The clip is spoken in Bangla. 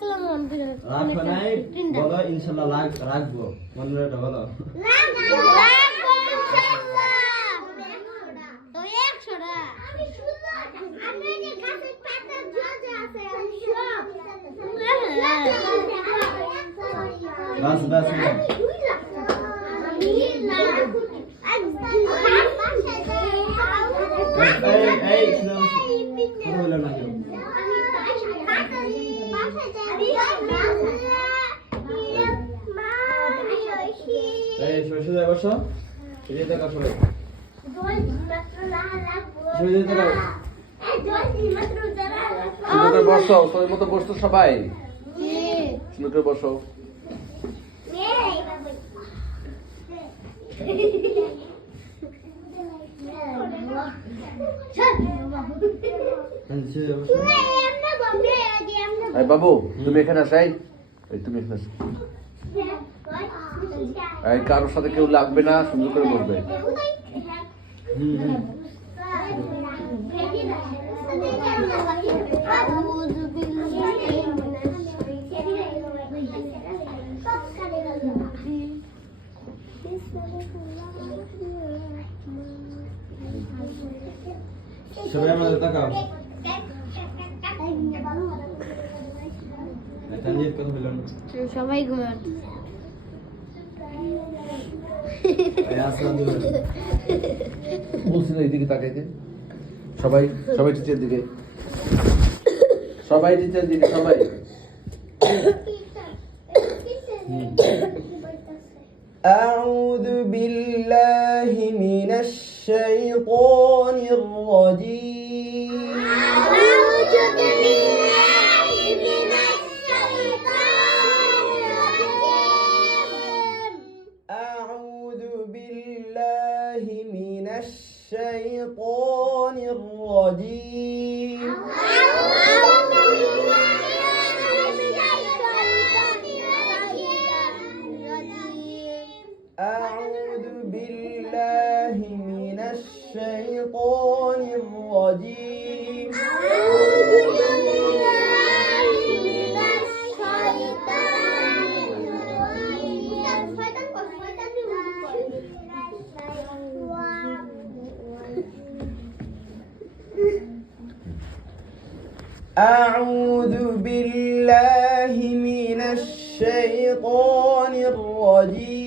রাখো নাই বলো ইনশাআল্লাহ রাখবো মনে রাখো বলো রাখবো ইনশাআল্লাহ তো 100 টা আমি শুনলাম আমি যে গাছের পাতা ঝরে আছে আমি সব বাস বাস এই শুনো কথা বলো না কেউ এই সরষে দেয় বসো এদিকে তাকাও সবাই সরষে তাকাও সুন্দর করে বসো সবাই মতো বসতো সবাই সুন্দর করে বসো এই বাবু তুমি এখানে আসাই এই তুমি এখানে আসো এই কারোর সাথে কেউ লাগবে না সুন্দর করে বসবে সবাই আমাদের তাকাও তানজিদ কথা বলুন সবাই ঘুমায় এই আসলাম দিবেন বলছি না এইদিকে তাকাইতে সবাই সবাই টিচার দিকে সবাই টিচার দিকে সবাই أعوذ بالله من الشيطان الرجيم أعوذ بالله من الشيطان الرجيم أعوذ بالله من الشيطان الرجيم أعوذ بالله من الشيطان الرجيم أعوذ بالله من الشيطان الرجيم